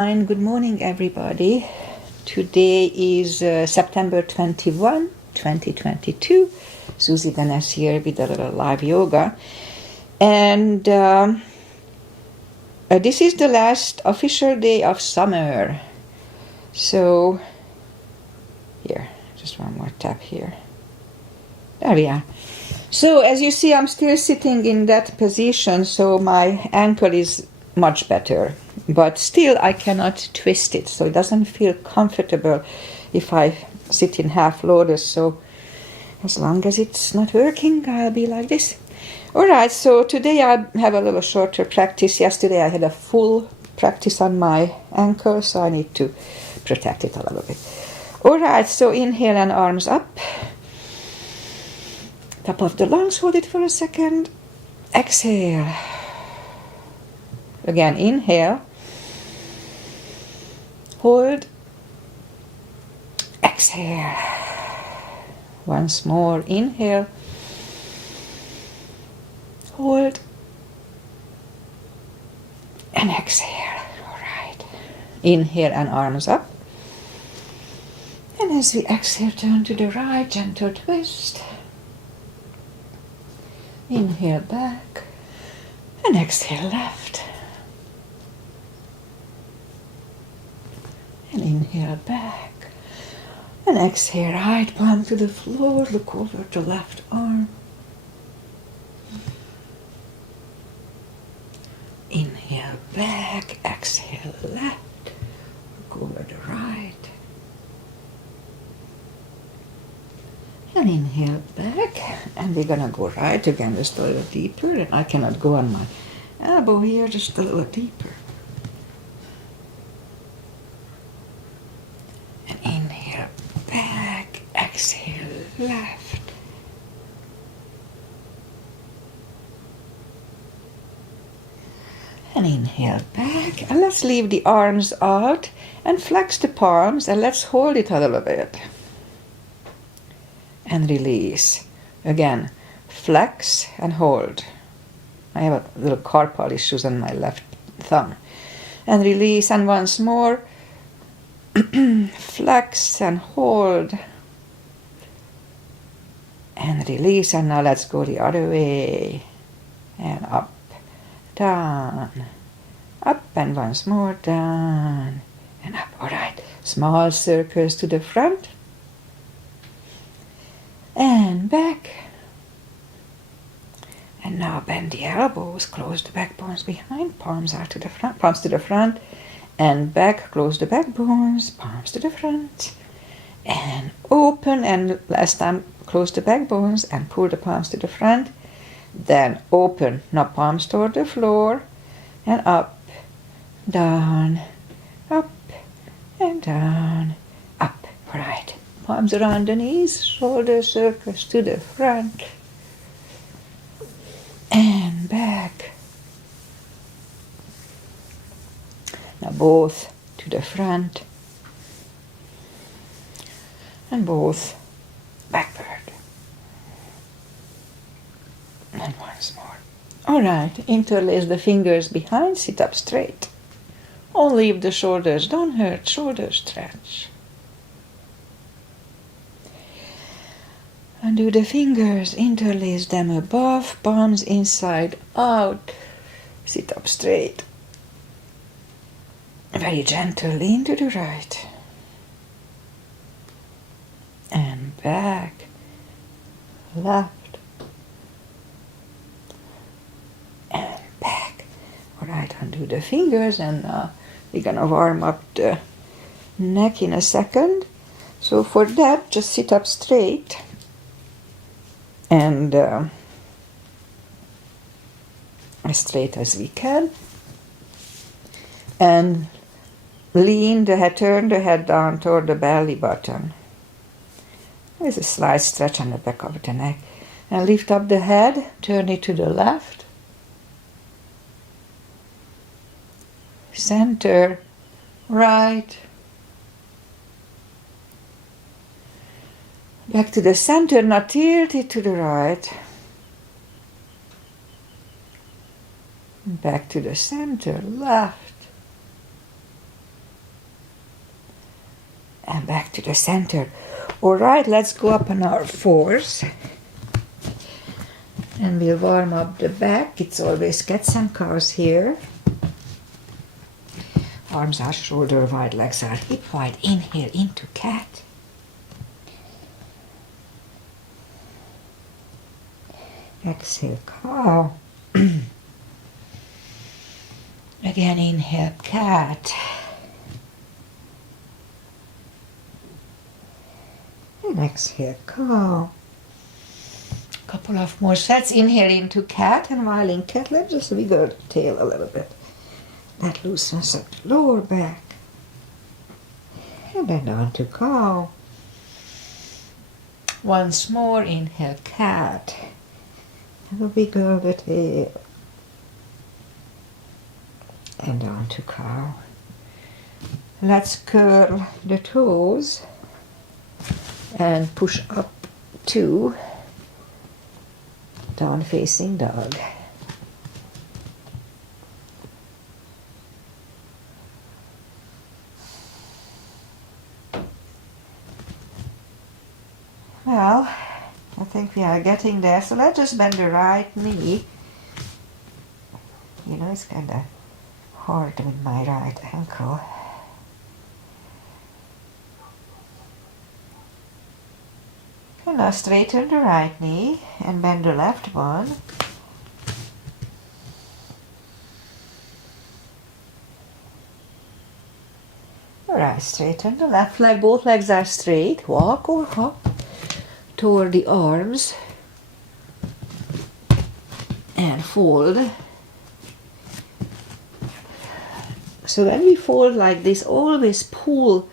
Good morning, everybody. Today is September 21, 2022. Susie Dennis here with a little live yoga. And this is the last official day of summer. So, here, just one more tap here. There we are. So, as you see, I'm still sitting in that position, so my ankle is much better. But still, I cannot twist it, so it doesn't feel comfortable if I sit in half lotus. So, as long as it's not working, I'll be like this. Alright, so today I have a little shorter practice. Yesterday I had a full practice on my ankle, so I need to protect it a little bit. Alright, so inhale and arms up. Top of the lungs, hold it for a second. Exhale. Again, inhale. Hold. Exhale. Once more, inhale. Hold. And exhale. All right. Inhale and arms up. And as we exhale, turn to the right, gentle twist. Inhale back. And exhale left. And inhale back. And exhale, right palm to the floor. Look over the left arm. Inhale back. Exhale left. Look over the right. And inhale back. And we're going to go right again, just a little deeper. And I cannot go on my elbow here, just a little deeper. And inhale back. Exhale left. And inhale back. And let's leave the arms out and flex the palms. And let's hold it a little bit. And release. Again, flex and hold. I have a little carpal issues on my left thumb. And release, and once more, flex and hold. And release, and now let's go the other way. And up, down, up, and once more, down, and up. All right, small circles to the front. And back. And now bend the elbows, close the backbones behind, palms out to the front, palms to the front, and back, close the backbones, palms to the front, and open, and last time close the backbones and pull the palms to the front, then open, now palms toward the floor, and up, down, up, and down, up. All right. Palms around the knees, shoulder circles to the front, and back. Now both to the front, and both backward. And once more. All right, interlace the fingers behind, sit up straight. Only if the shoulders don't hurt, shoulders stretch. Undo the fingers, interlace them above, palms inside out. Sit up straight. Very gentle, lean to the right. And back. Left. And back. All right, undo the fingers, and we're going to warm up the neck in a second. So for that, just sit up straight. And as straight as we can, and lean the head, turn the head down toward the belly button. There's a slight stretch on the back of the neck, and lift up the head, turn it to the left, center, right, back to the center, now tilt it to the right. Back to the center, left. And back to the center. All right, let's go up on our fours. And we'll warm up the back. It's always cats and cows here. Arms are shoulder wide, legs are hip wide. Inhale into cat. Exhale, cow. Again, inhale, cat. And exhale, cow. Couple of more sets. Inhale into cat, and while in cat, let's just wiggle the tail a little bit. That loosens up the lower back. And then down to cow. Once more, inhale, cat. And wiggle the tail. And down to cow. Let's curl the toes and push up to down facing dog. Well, I think we are getting there. So let's just bend the right knee. You know, it's kind of hard with my right ankle. And now straighten the right knee and bend the left one. Alright, straighten the left leg. Both legs are straight. Walk or hop toward the arms and fold. So when we fold like this, always pull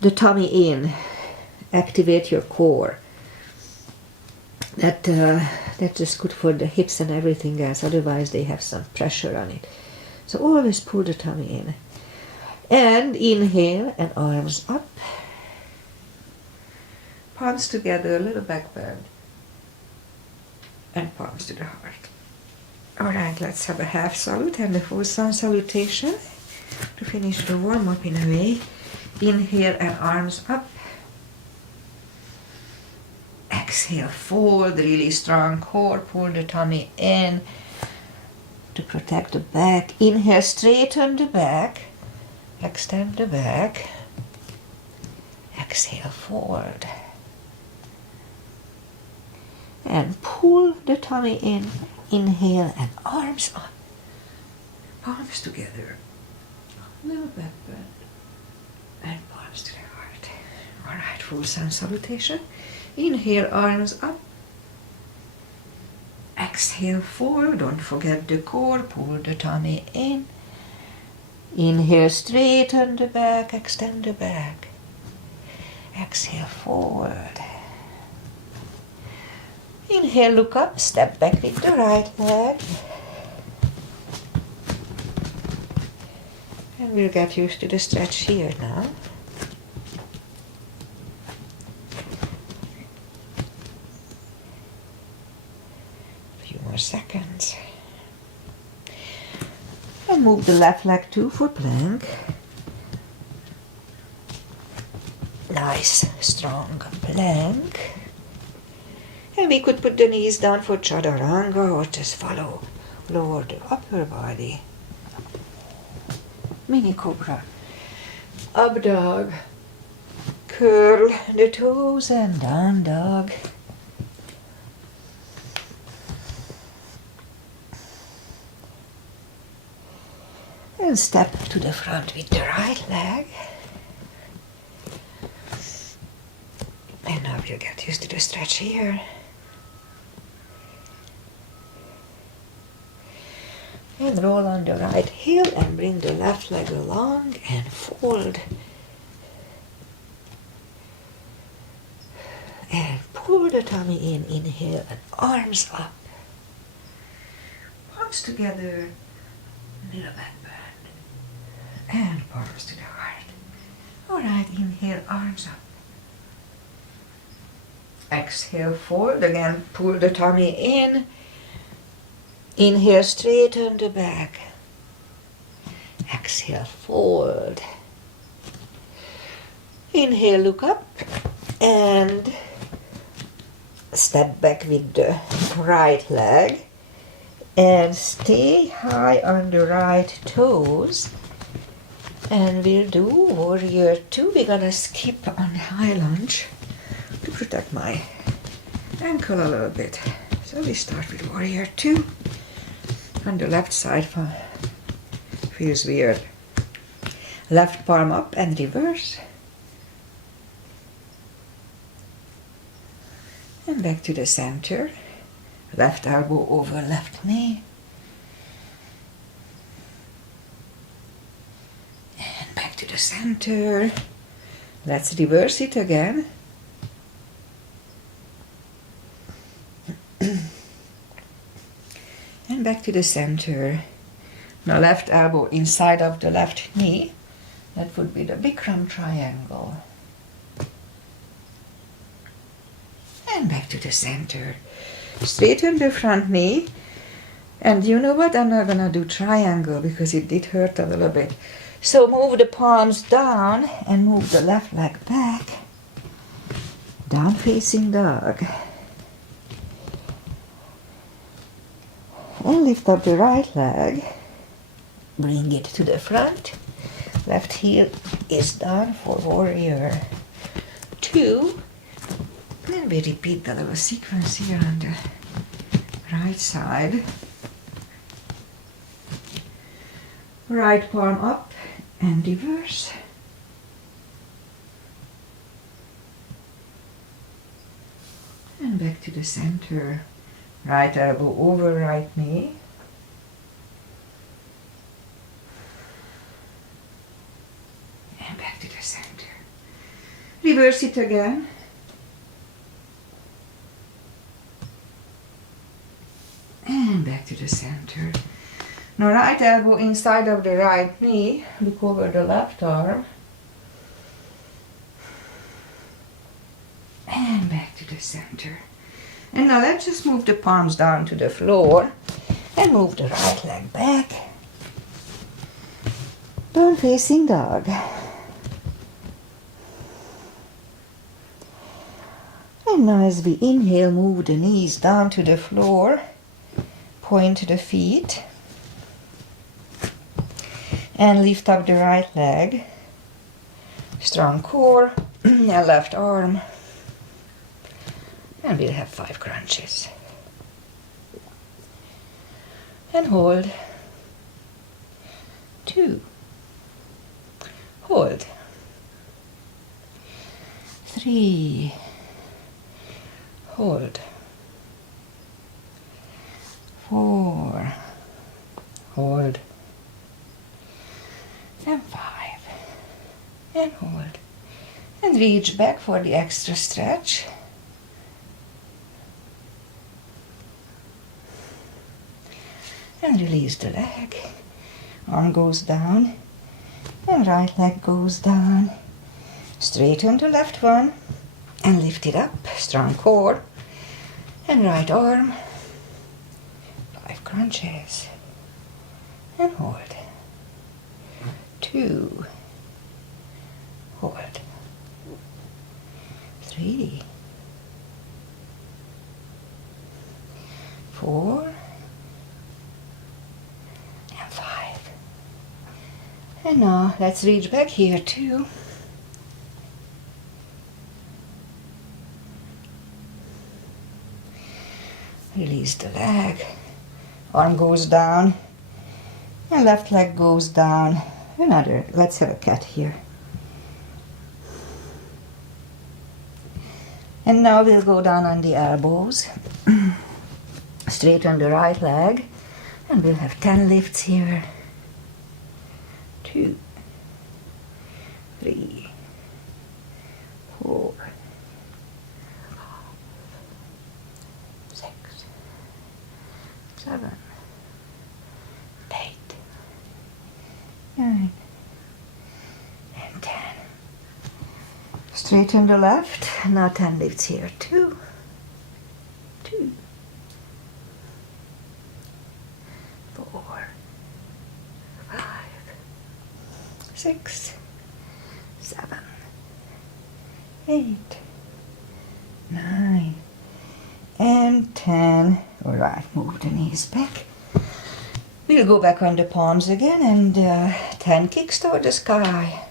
the tummy in. Activate your core. That's just good for the hips and everything else. Otherwise, they have some pressure on it. So always pull the tummy in. And inhale and arms up. Palms together, a little back bend. And palms to the heart. Alright, let's have a half salute and a full sun salutation to finish the warm up in a way. Inhale and arms up. Exhale, fold, really strong core, pull the tummy in to protect the back. Inhale, straighten the back, extend the back. Exhale, forward. And pull the tummy in. Inhale and arms up. Palms together. A little back bend. And palms to the heart. Alright, full sun salutation. Inhale, arms up. Exhale, forward. Don't forget the core. Pull the tummy in. Inhale, straighten the back, extend the back. Exhale, forward. Inhale, look up, step back with the right leg. And we'll get used to the stretch here now. More seconds. And move the left leg too for plank. Nice, strong plank. And we could put the knees down for chaturanga or just follow, lower the upper body. Mini cobra. Up dog. Curl the toes and down dog. And step to the front with the right leg. And now we'll get used to the stretch here. And roll on the right heel and bring the left leg along and fold. And pull the tummy in, inhale and arms up. Palms together, little back bend. And palms to the heart. Alright, inhale, arms up. Exhale, fold. Again, pull the tummy in. Inhale, straighten the back. Exhale, fold. Inhale, look up, and step back with the right leg. And stay high on the right toes. And we'll do warrior 2. We're gonna skip on high lunge to protect my ankle a little bit. So we start with warrior 2. On the left side feels weird. Left palm up and reverse. And back to the center. Left elbow over left knee. And back to the center. Let's reverse it again. And back to the center. Now left elbow inside of the left knee. That would be the Bikram triangle. And back to the center. Straighten the front knee. And you know what? I'm not gonna do triangle because it did hurt a little bit. So move the palms down and move the left leg back. Down facing dog. And lift up the right leg. Bring it to the front. Left heel is down for warrior 2. And we repeat the little sequence here on the right side. Right palm up and reverse. And back to the center. Right elbow over right knee. And back to the center. Reverse it again. And back to the center. Now right elbow inside of the right knee. Look over the left arm. And back to the center. And now let's just move the palms down to the floor and move the right leg back. Down facing dog. And now as we inhale, move the knees down to the floor. Point the feet. And lift up the right leg. Strong core and left arm. And we'll have 5 crunches. And hold. 2. Hold. 3. Hold. 4. Hold. And 5. And hold. And reach back for the extra stretch. And release the leg. Arm goes down. And right leg goes down. Straighten the left one. And lift it up. Strong core. And right arm. 5 crunches. And hold. 2. Hold. 3. 4. And 5. And now let's reach back here too. Release the leg. Arm goes down. And left leg goes down. Another. Let's have a cat here. And now we'll go down on the elbows. Straighten the right leg. And we'll have 10 lifts here. 2, 3, 4, 5, 6, 7, 8, 9, and 10. Straighten the left. Now 10 lifts here. 2, 2, 4, 5, 6, 7, 8, 9, and 10. All right, move the knees back. We'll go back on the palms again, and 10 kicks toward the sky.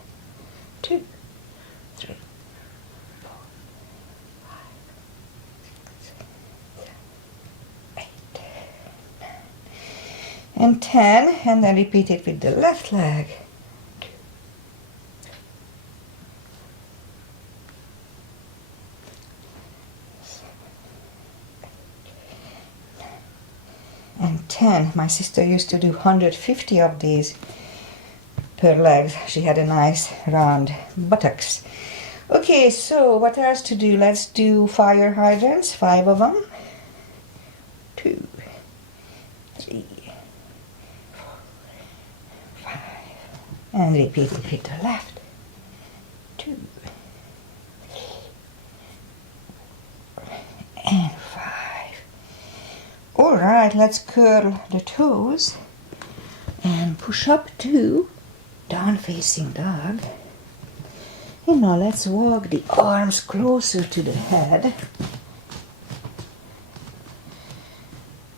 2, 3, 4, 5, 6, 7, 8, 9, and 10, and then repeat it with the left leg. 2, 7, 8, 9, and 10. My sister used to do 150 of these per leg. She had a nice round buttocks. Okay, so what else to do? Let's do fire hydrants, 5 of them. 2, 3, 4, 5. And repeat it with the left. 2, 3, 4, and 5. All right, let's curl the toes and push up to down facing dog. And now let's walk the arms closer to the head.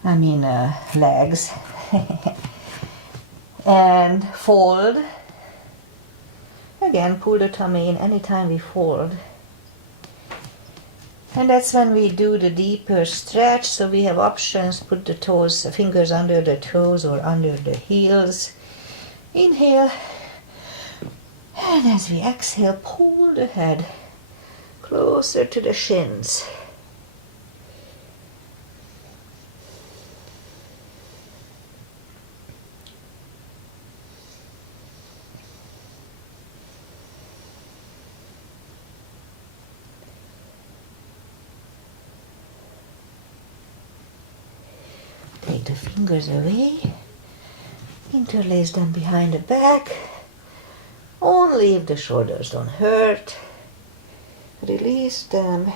I mean legs. And fold. Again, pull the tummy in anytime we fold. And that's when we do the deeper stretch, so we have options. Put the toes, fingers under the toes or under the heels. Inhale. And as we exhale, pull the head closer to the shins. Take the fingers away, interlace them behind the back. Only if the shoulders don't hurt. Release them.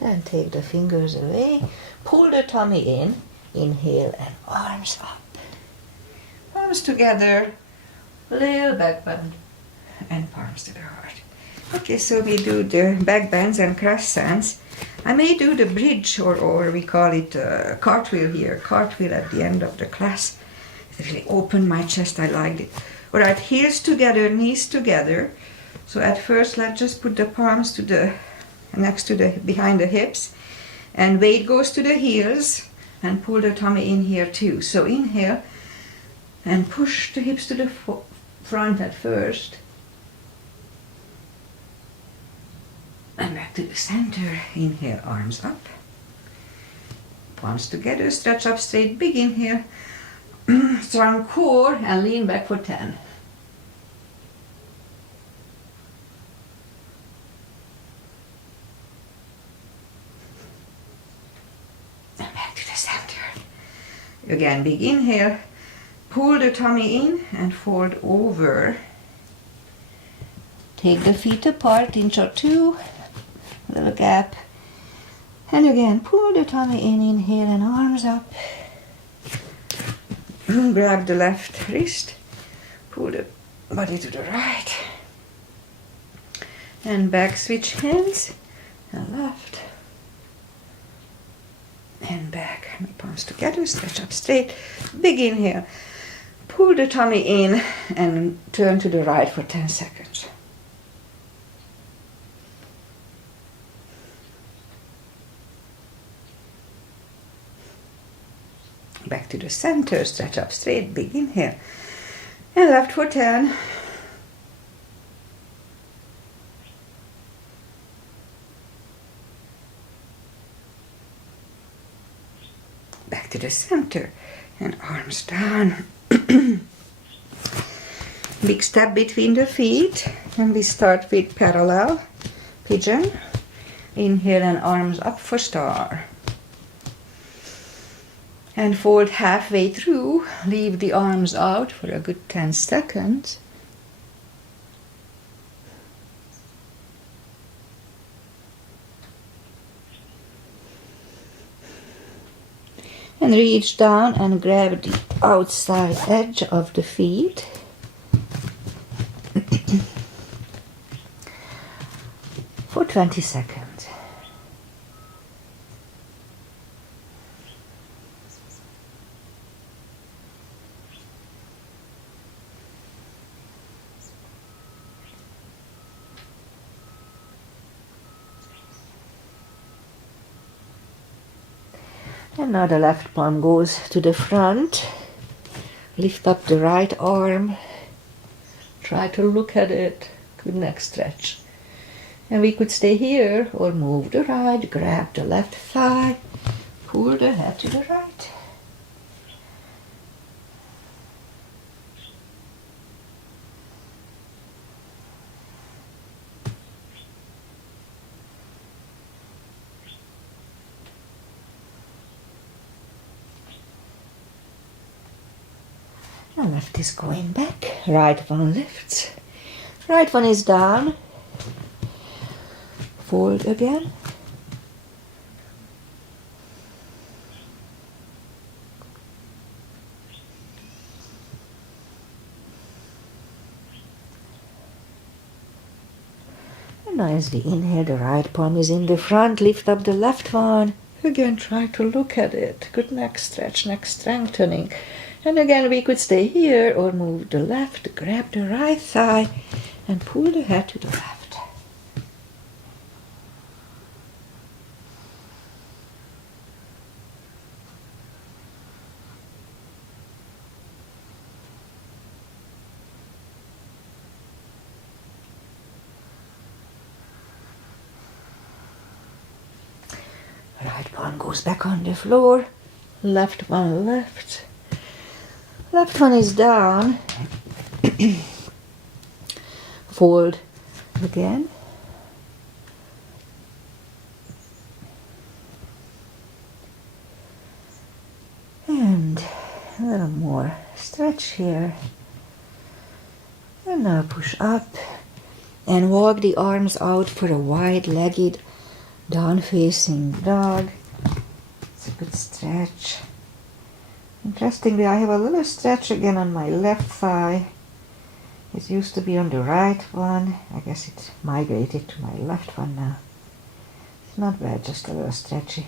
And take the fingers away. Pull the tummy in. Inhale and arms up. Arms together. Little back bend. And palms to the heart. Okay, so we do the back bends and crescents. I may do the bridge, or we call it cartwheel here, cartwheel at the end of the class. It really opened my chest, I liked it. All right, heels together, knees together. So at first, let's just put the palms to the next to the behind the hips, and weight goes to the heels, and pull the tummy in here too. So inhale, and push the hips to the front at first. And back to the center. Inhale, arms up. Palms together, stretch up straight, big inhale. Strong core and lean back for 10. And back to the center. Again, big inhale. Pull the tummy in and fold over. Take the feet apart, inch or two. Little gap. And again, pull the tummy in, inhale and arms up. Grab the left wrist. Pull the body to the right. And back, switch hands. And left. And back. Palms together, stretch up straight. Big inhale. Pull the tummy in and turn to the right for 10 seconds. Back to the center, stretch up straight, big inhale. And left for 10. Back to the center and arms down. Big step between the feet, and we start with parallel pigeon. Inhale and arms up for star. And fold halfway through, leave the arms out for a good 10 seconds. And reach down and grab the outside edge of the feet. For 20 seconds. And now the left palm goes to the front. Lift up the right arm. Try to look at it. Good neck stretch. And we could stay here or move the right, grab the left thigh, pull the head to the right. Now left is going back, right one lifts, right one is down, fold again. And now as we inhale, the right palm is in the front, lift up the left one. Again, try to look at it. Good neck stretch, neck strengthening. And again, we could stay here or move the left, grab the right thigh and pull the head to the left. Right palm goes back on the floor, left one left. Left one is down, fold again. And a little more stretch here. And now push up and walk the arms out for a wide-legged down-facing dog. It's a good stretch. Interestingly, I have a little stretch again on my left thigh. It used to be on the right one. I guess it migrated to my left one now. It's not bad, just a little stretchy.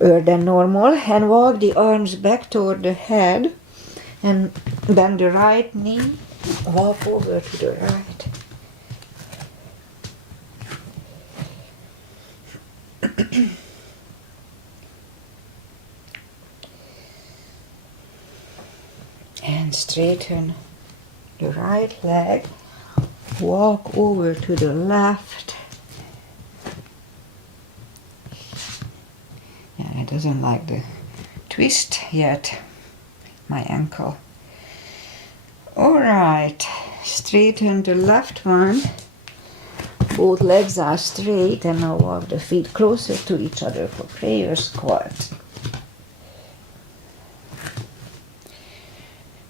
Than normal. And walk the arms back toward the head. And bend the right knee. Walk over to the right. And straighten the right leg, walk over to the left. Yeah, it doesn't like the twist yet, my ankle. Alright, straighten the left one. Both legs are straight and now walk the feet closer to each other for prayer squat.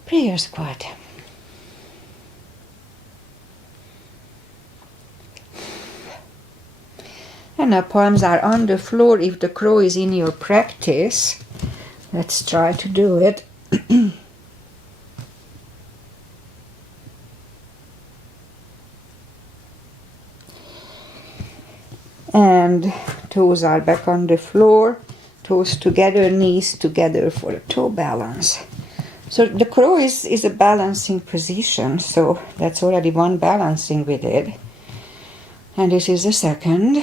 Prayer squat. And now palms are on the floor. If the crow is in your practice, let's try to do it. And toes are back on the floor, toes together, knees together for a toe balance. So the crow is a balancing position, so that's already one balancing we did. And this is the second.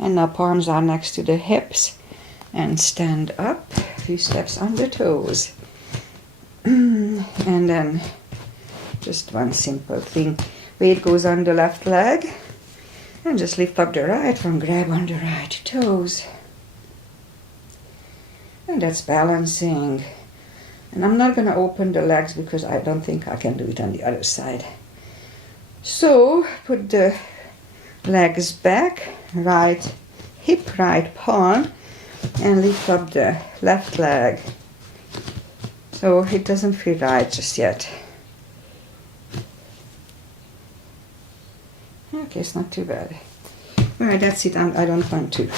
And now palms are next to the hips and stand up, a few steps on the toes. And then just one simple thing. Weight goes on the left leg and just lift up the right one, grab on the right toes. And that's balancing. And I'm not going to open the legs because I don't think I can do it on the other side. So put the legs back, right hip, right palm, and lift up the left leg. So it doesn't feel right just yet. Okay, it's not too bad. Alright, that's it. I don't want to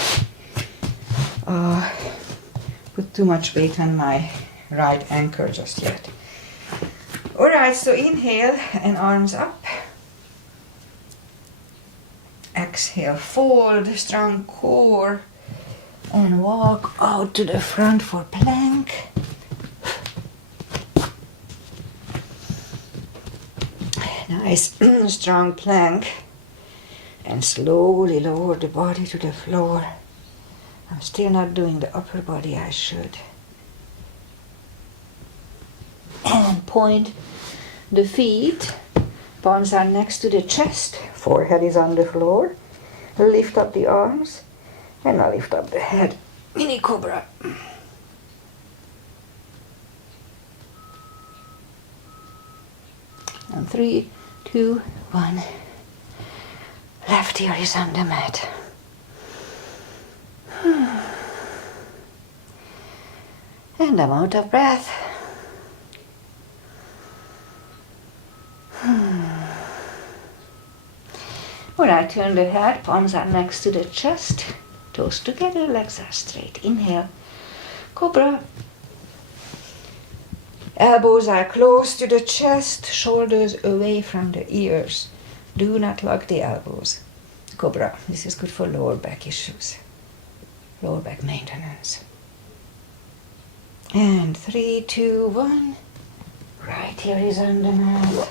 put too much weight on my right ankle just yet. Alright, so inhale and arms up. Exhale, fold, strong core, and walk out to the front for plank. Nice strong plank. And slowly lower the body to the floor. I'm still not doing the upper body, I should. And point the feet. Palms are next to the chest. Forehead is on the floor. Lift up the arms. And now lift up the head. Mini cobra. And 3, 2, 1. Left ear is on the mat. And I'm out of breath. When I turn the head, palms are next to the chest, toes together, legs are straight. Inhale, cobra. Elbows are close to the chest, shoulders away from the ears. Do not lock the elbows. Cobra, this is good for lower back issues, lower back maintenance. And 3, 2, 1. Right here is on the mat.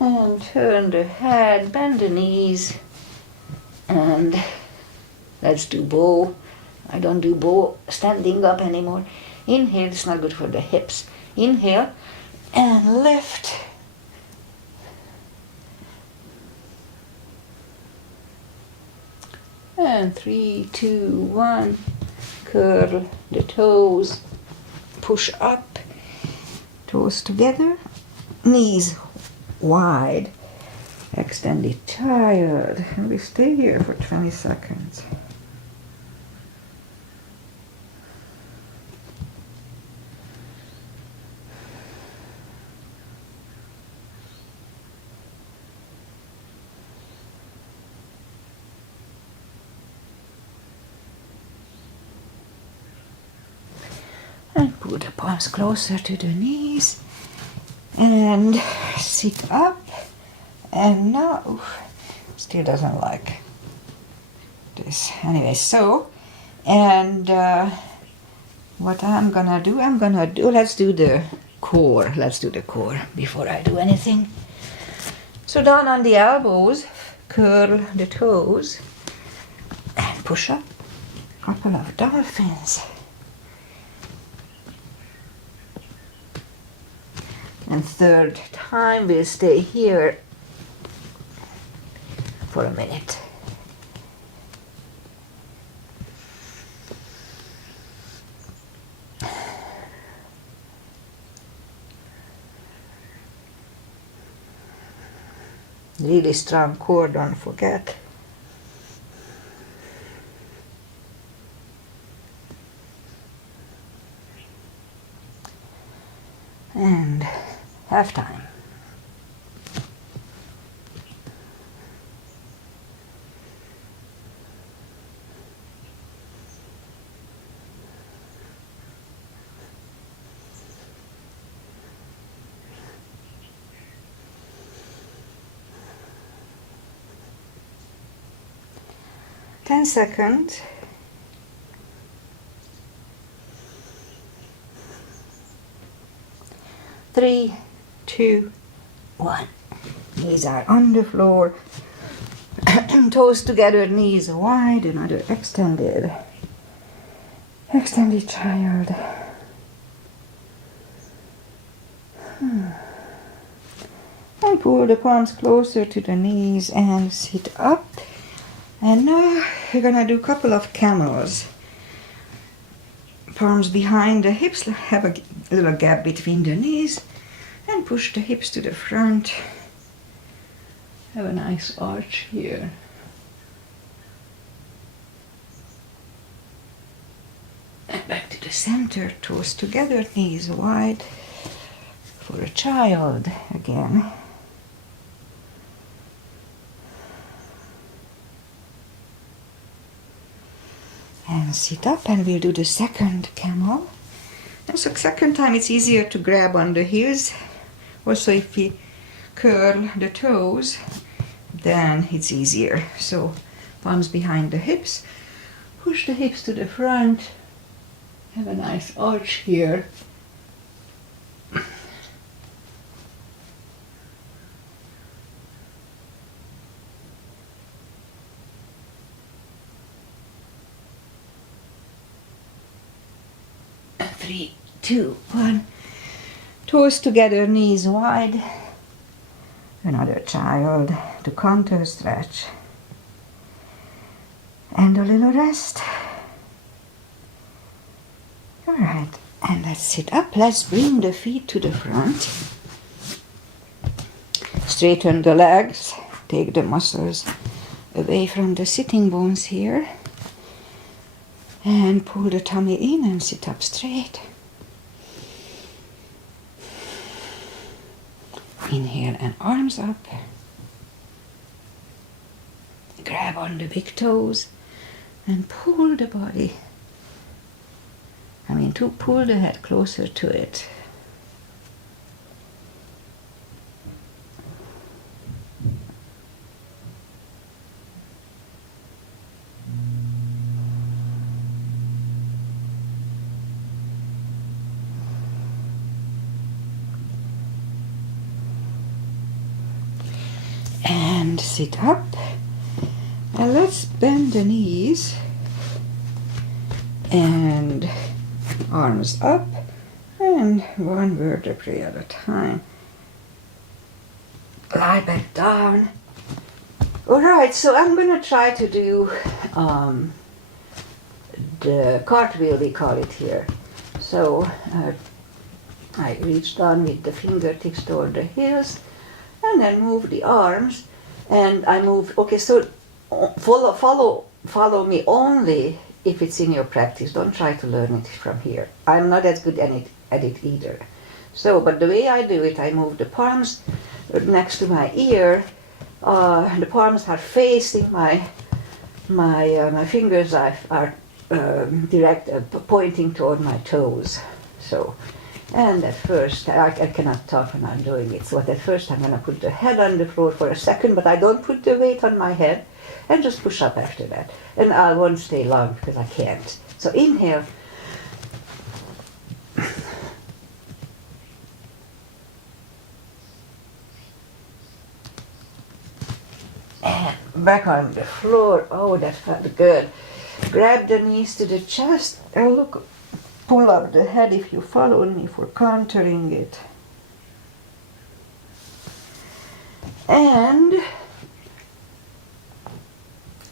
And turn the head, bend the knees, and let's do bow. I don't do bow standing up anymore. Inhale, it's not good for the hips. Inhale and lift. And 3, 2, 1. Curl the toes. Push up. Toes together. Knees wide. Extended child. And we stay here for 20 seconds. And pull the palms closer to the knees. And sit up. And now, still doesn't like this. Anyway, so, and what I'm gonna do, let's do the core. Let's do the core before I do anything. So down on the elbows, curl the toes, and push up. Couple of dolphins. And third time, we'll stay here for a minute. Really strong core, don't forget. And half time. Ten seconds. Three, 2, 1. Knees are on the floor. Toes together, knees wide. Another extended. Extended child. And pull the palms closer to the knees and sit up. And now we're gonna do a couple of camels. Palms behind the hips, have a little gap between the knees, and push the hips to the front. Have a nice arch here. And back to the center, toes together, knees wide for a child again. And sit up, and we'll do the second camel. And so second time it's easier to grab on the heels. Also if we curl the toes, then it's easier. So palms behind the hips, push the hips to the front, have a nice arch here. Three, two, one. Toes together, knees wide. Another child to counter stretch. And a little rest. All right, and let's sit up. Let's bring the feet to the front. Straighten the legs. Take the muscles away from the sitting bones here. And pull the tummy in and sit up straight. Inhale and arms up. Grab on the big toes and pull the body. To pull the head closer to it. And sit up, and let's bend the knees and arms up, and one vertebrae at a time. Lie back down. Alright, so I'm gonna try to do the cartwheel, we call it here. So I reach down with the fingertips toward the heels, and then move the arms, and I move. Okay, so follow me only if it's in your practice. Don't try to learn it from here. I'm not as good at it either. So, but the way I do it, I move the palms next to my ear. The palms are facing my fingers are pointing toward my toes. So. And at first, I cannot talk when I'm doing it, so at first I'm going to put the head on the floor for a second, but I don't put the weight on my head, and just push up after that. And I won't stay long because I can't. So inhale. And back on the floor. Oh, that felt good. Grab the knees to the chest. Oh, look. Pull up the head if you follow me for countering it. And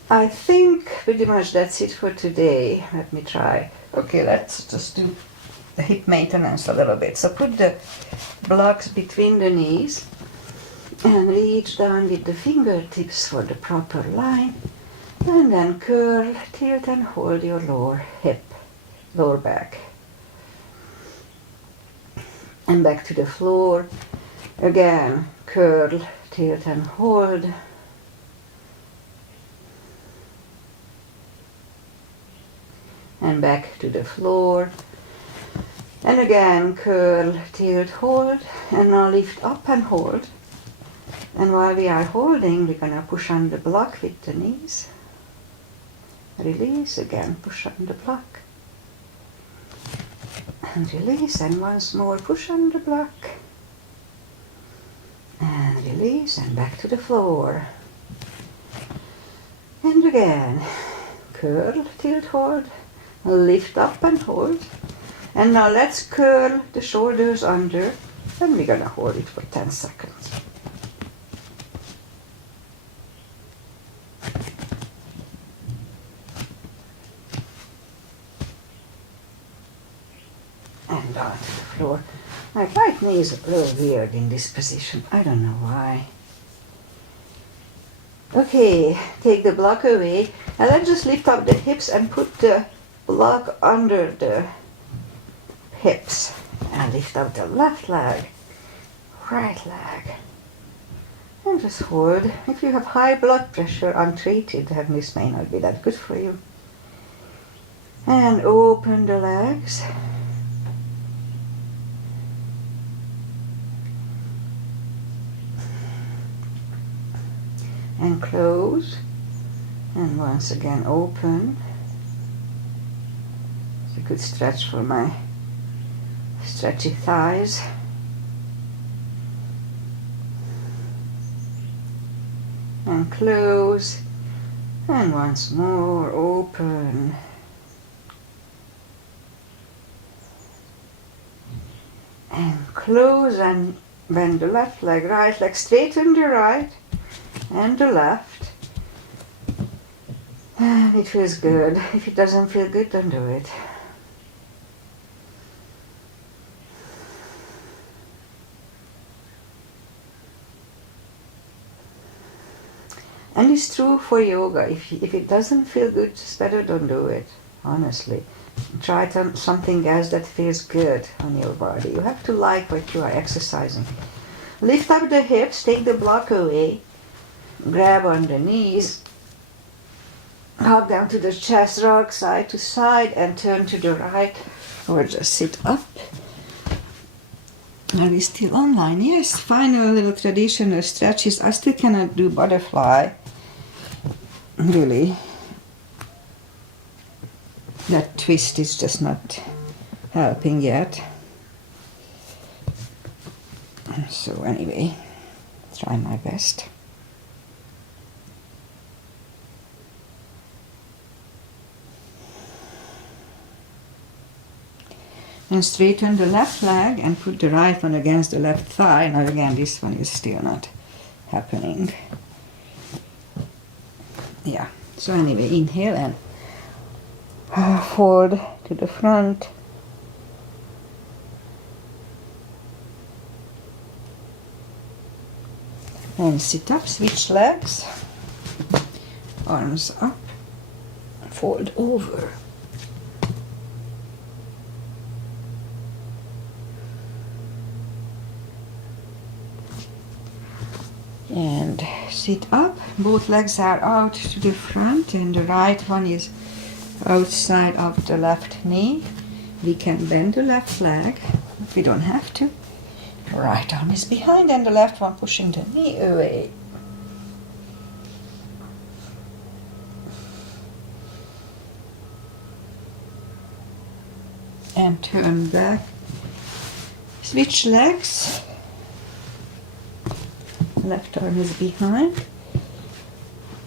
I think pretty much that's it for today. Let me try. Okay, let's just do the hip maintenance a little bit. So put the blocks between the knees and reach down with the fingertips for the proper line. And then curl, tilt and hold your lower hip. Lower back. And back to the floor. Again, curl, tilt and hold. And back to the floor. And again, curl, tilt, hold. And now lift up and hold. And while we are holding, we're going to push on the block with the knees. Release again, push on the block. And release, and once more push on the block. And release, and back to the floor. And again, curl, tilt, hold, lift up and hold. And now let's curl the shoulders under, and we're gonna hold it for 10 seconds. And down to the floor. My right knee is a little weird in this position. I don't know why. Okay, take the block away. And let's just lift up the hips and put the block under the hips and lift up the left leg, right leg. And just hold. If you have high blood pressure untreated, then this may not be that good for you. And open the legs. And close. And once again open. It's a good stretch for my stretchy thighs. And close, and once more open, and close, and bend the left leg, right leg, straighten the right and the left, and it feels good. If it doesn't feel good, don't do it. And it's true for yoga. If it doesn't feel good, it's better don't do it, honestly. Try something else that feels good on your body. You have to like what you are exercising. Lift up the hips, take the block away, grab on the knees, hug down to the chest, rock side to side, and turn to the right, or just sit up. Are we still online? Yes, final little traditional stretches. I still cannot do butterfly. Really. That twist is just not helping yet. So anyway, try my best. And straighten the left leg and put the right one against the left thigh. Now again, this one is still not happening. Yeah, so anyway, inhale and fold to the front. And sit up, switch legs. Arms up, fold over. And sit up, both legs are out to the front and the right one is outside of the left knee. We can bend the left leg, we don't have to. The right arm is behind and the left one pushing the knee away. And turn back, switch legs. Left arm is behind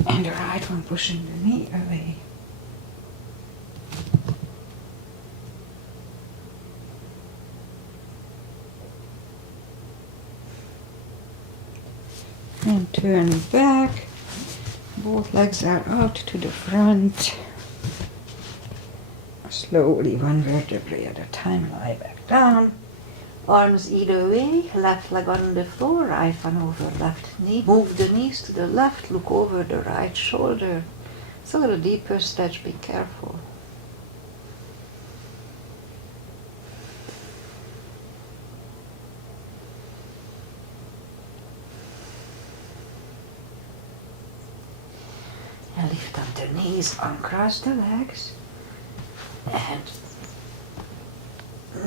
and the right one pushing the knee away. And turn back, both legs are out to the front. Slowly, one vertebrae at a time, lie back down. Arms either way, left leg on the floor, right one over left knee. Move the knees to the left, look over the right shoulder. It's a little deeper stretch, be careful. And lift up the knees, uncross the legs. And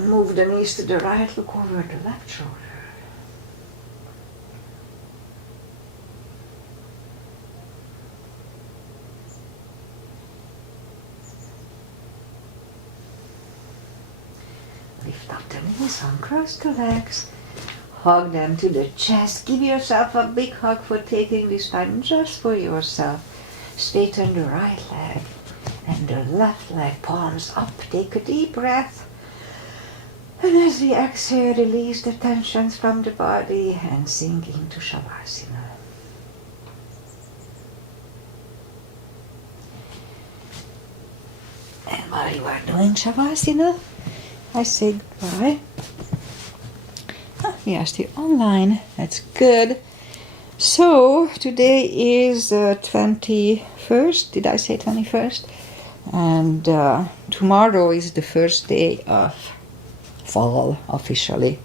move the knees to the right, look over the left shoulder. Lift up the knees, uncross the legs, hug them to the chest. Give yourself a big hug for taking this time just for yourself. Straighten the right leg and the left leg, palms up. Take a deep breath. And as we exhale, release the tensions from the body and sink into Shavasana. And while you are doing Shavasana, I say goodbye. We are still online, that's good. So, today is 21st, did I say 21st? And tomorrow is the first day of fall officially.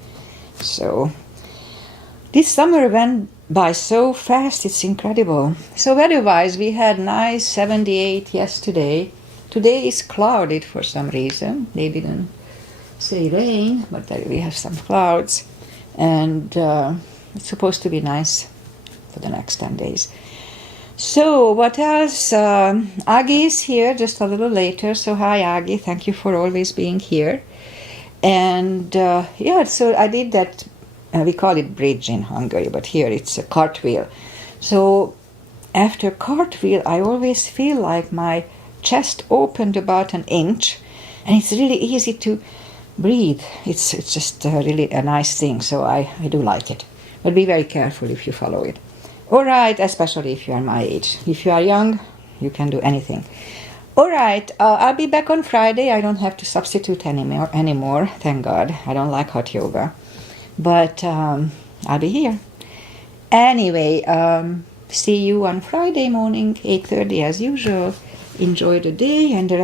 So this summer went by so fast, it's incredible. So weather-wise, we had nice 78 yesterday. Today is clouded for some reason. They didn't say rain, but we have some clouds. And it's supposed to be nice for the next 10 days. So what else? Aggie is here just a little later. So hi Aggie, thank you for always being here. And yeah, so I did that, we call it bridge in Hungary, but here it's a cartwheel. So after cartwheel, I always feel like my chest opened about an inch, and it's really easy to breathe. It's just really a nice thing, so I do like it. But be very careful if you follow it. All right, especially if you are my age. If you are young, you can do anything. All right, I'll be back on Friday. I don't have to substitute anymore, thank God. I don't like hot yoga. But I'll be here. Anyway, see you on Friday morning, 8:30 as usual. Enjoy the day and the rest.